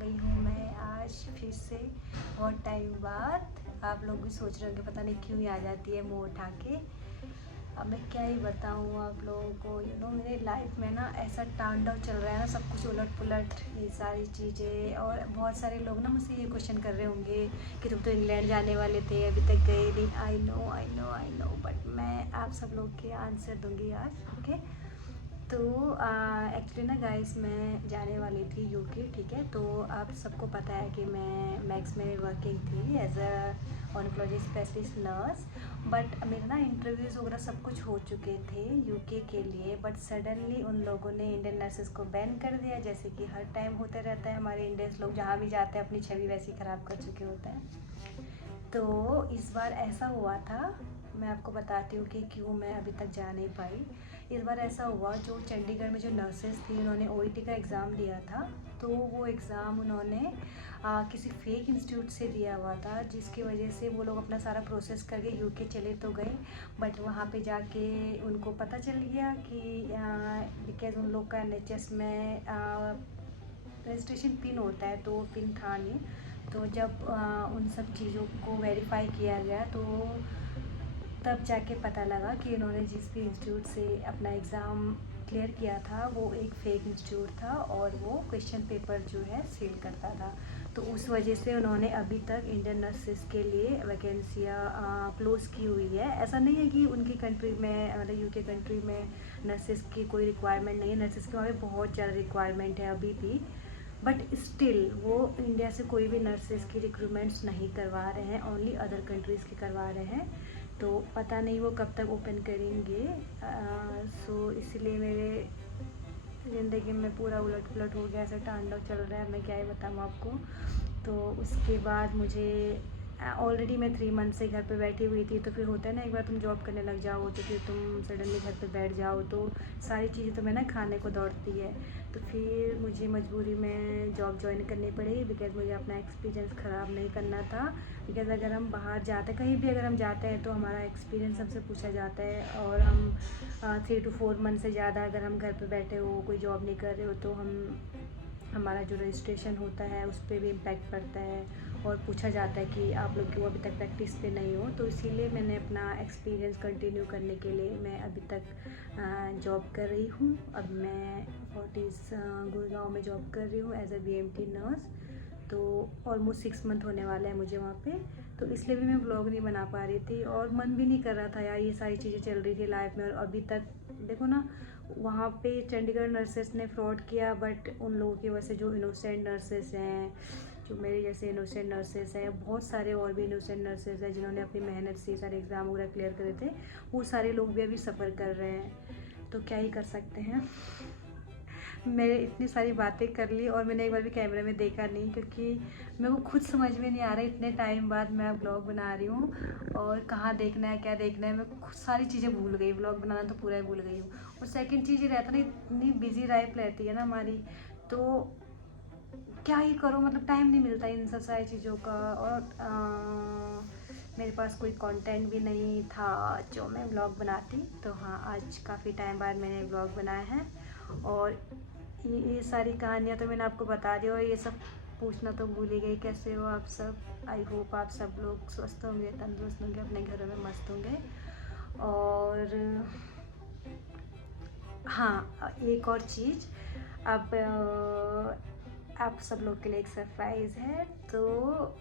गई हूँ मैं आज फिर से बहुत टाइम बाद। आप लोग भी सोच रहे होंगे पता नहीं क्यों ही आ जाती है मुँह उठा के। अब मैं क्या ही बताऊँ आप लोगों को। मेरे लाइफ में ना ऐसा तांडव चल रहा है ना, सब कुछ उलट पुलट ये सारी चीज़ें। और बहुत सारे लोग ना मुझसे ये क्वेश्चन कर रहे होंगे कि तुम तो इंग्लैंड जाने वाले थे, अभी तक गए नहीं। आई नो बट मैं आप सब लोग के आंसर दूंगी आज। ओके, तो एक्चुअली ना गाइस, मैं जाने वाली थी यूके। ठीक है, तो आप सबको पता है कि मैं मैक्स में वर्किंग थी as a oncology specialist nurse. But मेरे ना इंटरव्यूज़ वगैरह सब कुछ हो चुके थे यूके के लिए। बट सडनली उन लोगों ने इंडियन नर्सेस को बैन कर दिया, जैसे कि हर टाइम होता रहता है। हमारे इंडियंस लोग जहाँ भी जाते हैं अपनी छवि वैसी ख़राब कर चुके होते हैं। तो इस बार ऐसा हुआ था, मैं आपको बताती हूँ कि क्यों मैं अभी तक जा नहीं पाई। इस बार ऐसा हुआ, जो चंडीगढ़ में जो नर्सेस थी उन्होंने ओईटी का एग्ज़ाम दिया था। तो वो एग्ज़ाम उन्होंने किसी फेक इंस्टीट्यूट से दिया हुआ था, जिसकी वजह से वो लोग अपना सारा प्रोसेस करके यूके चले तो गए। बट वहाँ पे जाके उनको पता चल गया कि बिकॉज़ उन लोग का एनएचएस में रजिस्ट्रेशन पिन होता है, तो पिन था नहीं। तो जब उन सब चीज़ों को वेरीफाई किया गया तो तब जाके पता लगा कि इन्होंने जिस भी इंस्टीट्यूट से अपना एग्ज़ाम क्लियर किया था वो एक फ़ेक इंस्टीट्यूट था, और वो क्वेश्चन पेपर जो है सेल करता था। तो उस वजह से उन्होंने अभी तक इंडियन नर्सेस के लिए वैकेंसियाँ क्लोज़ की हुई है। ऐसा नहीं है कि उनकी कंट्री में, मतलब यूके कंट्री में नर्सेस की कोई रिक्वायरमेंट नहीं है। नर्सेस के वहाँ पे बहुत ज़्यादा रिक्वायरमेंट है अभी भी। बट स्टिल वो इंडिया से कोई भी नर्सेस की रिक्रूटमेंट्स नहीं करवा रहे हैं, ओनली अदर कंट्रीज़ की करवा रहे हैं। तो पता नहीं वो कब तक ओपन करेंगे। सो इसलिए मेरे ज़िंदगी में पूरा उलट पुलट हो गया, ऐसा तांडव चल रहा है, मैं क्या ही बताऊँ आपको। तो उसके बाद मुझे ऑलरेडी मैं 3 मंथ से घर पे बैठी हुई थी। तो फिर होता है ना, एक बार तुम जॉब करने लग जाओ तो फिर तुम सडनली घर पे बैठ जाओ तो सारी चीज़ें तुम्हें ना खाने को दौड़ती है। तो फिर मुझे मजबूरी में जॉब ज्वाइन करनी पड़ी, बिकॉज़ मुझे अपना एक्सपीरियंस ख़राब नहीं करना था। बिकॉज़ अगर हम बाहर जाते हैं, कहीं भी अगर हम जाते हैं तो हमारा एक्सपीरियंस हमसे पूछा जाता है। और हम 3 to 4 मंथ से ज़्यादा अगर हम घर पे बैठे हो, कोई जॉब नहीं कर रहे हो, तो हमारा जो रजिस्ट्रेशन होता है उस पर भी इम्पैक्ट पड़ता है। और पूछा जाता है कि आप लोग क्यों अभी तक प्रैक्टिस पे नहीं हो। तो इसीलिए मैंने अपना एक्सपीरियंस कंटिन्यू करने के लिए मैं अभी तक जॉब कर रही हूँ। अब मैं फोर्टिस गुड़गांव में जॉब कर रही हूँ एज अ बीएमटी नर्स। तो ऑलमोस्ट 6 मंथ होने वाला है मुझे वहाँ पे। तो इसलिए भी मैं व्लॉग नहीं बना पा रही थी, और मन भी नहीं कर रहा था यार, ये सारी चीज़ें चल रही थी लाइफ में। और अभी तक देखो ना, वहाँ पे चंडीगढ़ नर्सेस ने फ्रॉड किया, बट उन लोगों की वजह से जो इनोसेंट नर्सेस हैं, जो मेरे जैसे इनोसेंट नर्सेस हैं, बहुत सारे और भी इनोसेंट नर्सेस हैं जिन्होंने अपनी मेहनत से सारे एग्ज़ाम वगैरह क्लियर करे थे, वो सारे लोग भी अभी सफ़र कर रहे हैं। तो क्या ही कर सकते हैं। मैंने इतनी सारी बातें कर ली और मैंने एक बार भी कैमरे में देखा नहीं, क्योंकि मेरे को खुद समझ में नहीं आ रहा है इतने टाइम बाद मैं ब्लॉग बना रही हूँ और कहाँ देखना है क्या देखना है। मैं खुद सारी चीज़ें भूल गई, ब्लॉग बनाना तो पूरा ही भूल गई हूँ। और सेकंड चीज़ ये रहता ना, इतनी बिजी लाइफ रहती है ना हमारी, तो क्या ही करो, मतलब टाइम नहीं मिलता इन सब सारी चीज़ों का। और मेरे पास कोई कंटेंट भी नहीं था जो मैं व्लॉग बनाती। तो हाँ, आज काफ़ी टाइम बाद मैंने व्लॉग बनाया है। और ये सारी कहानियाँ तो मैंने आपको बता दी। और ये सब पूछना तो भूल ही गई, कैसे हो आप सब। आई होप आप सब लोग स्वस्थ होंगे, तंदुरुस्त होंगे, अपने घरों में मस्त होंगे। और हाँ, एक और चीज़, अब आप सब लोग के लिए एक सरप्राइज़ है। तो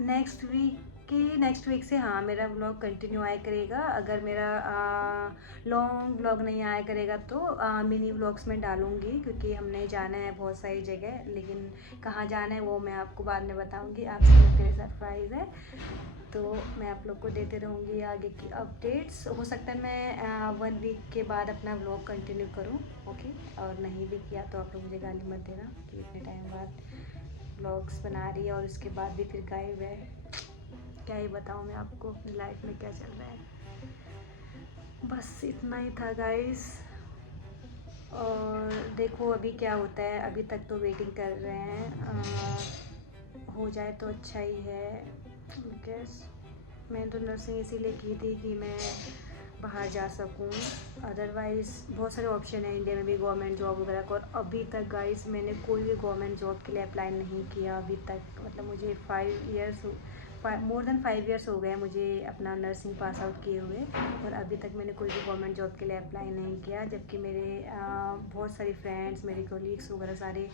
नेक्स्ट वीक से हाँ, मेरा व्लॉग कंटिन्यू आया करेगा। अगर मेरा लॉन्ग व्लॉग नहीं आया करेगा तो मिनी व्लॉग्स में डालूँगी, क्योंकि हमने जाना है बहुत सारी जगह। लेकिन कहाँ जाना है वो मैं आपको बाद में बताऊँगी। आप सब लोग के लिए सरप्राइज़ है, तो मैं आप लोग को देते रहूँगी आगे की अपडेट्स। हो सकता है मैं 1 वीक के बाद अपना व्लॉग कंटिन्यू करूँ। ओके, और नहीं भी किया तो आप लोग मुझे गाली मत देना कि इतने टाइम बाद व्लॉग्स बना रही है और उसके बाद भी फिर गायब है। क्या ही बताऊँ मैं आपको अपनी लाइफ में क्या चल रहा है। बस इतना ही था गाइस। और देखो अभी क्या होता है, अभी तक तो वेटिंग कर रहे हैं। हो जाए तो अच्छा ही है। बिकॉज़ मैंने तो नर्सिंग इसीलिए की थी कि मैं बाहर जा सकूँ। अदरवाइज़ बहुत सारे ऑप्शन है इंडिया में भी गवर्नमेंट जॉब वगैरह का, और अभी तक गाइस मैंने कोई भी गवर्नमेंट जॉब के लिए अप्लाई नहीं किया अभी तक। मतलब मुझे मोर देन 5 ईयर्स हो गए मुझे अपना नर्सिंग पास आउट किए हुए, और अभी तक मैंने कोई भी गवर्नमेंट जॉब के लिए अप्लाई नहीं किया। जबकि मेरे बहुत सारी फ्रेंड्स, मेरे कोलीग्स वगैरह सारे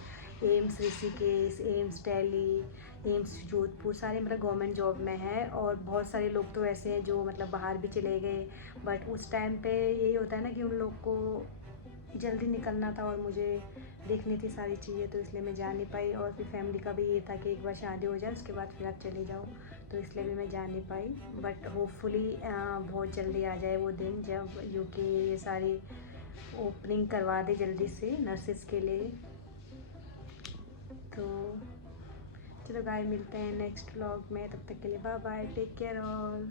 AIIMS Rishikesh, AIIMS Delhi, AIIMS Jodhpur सारे मतलब गवर्नमेंट जॉब में है। और बहुत सारे लोग तो ऐसे हैं जो मतलब बाहर भी चले गए, बट उस टाइम पे यही होता है ना कि उन लोग को जल्दी निकलना था और मुझे देखनी थी सारी चीज़ें, तो इसलिए मैं जा नहीं पाई। और फिर फैमिली का भी ये था कि एक बार शादी हो जाए उसके बाद फिर आप चले जाओ, तो इसलिए भी मैं जा नहीं पाई। बट होपफुली बहुत जल्दी आ जाए वो दिन जब यूके ये सारी ओपनिंग करवा दे जल्दी से नर्सेस के लिए। तो चलो गाय, मिलते हैं नेक्स्ट व्लॉग में, तब तक के लिए bye bye, take care all.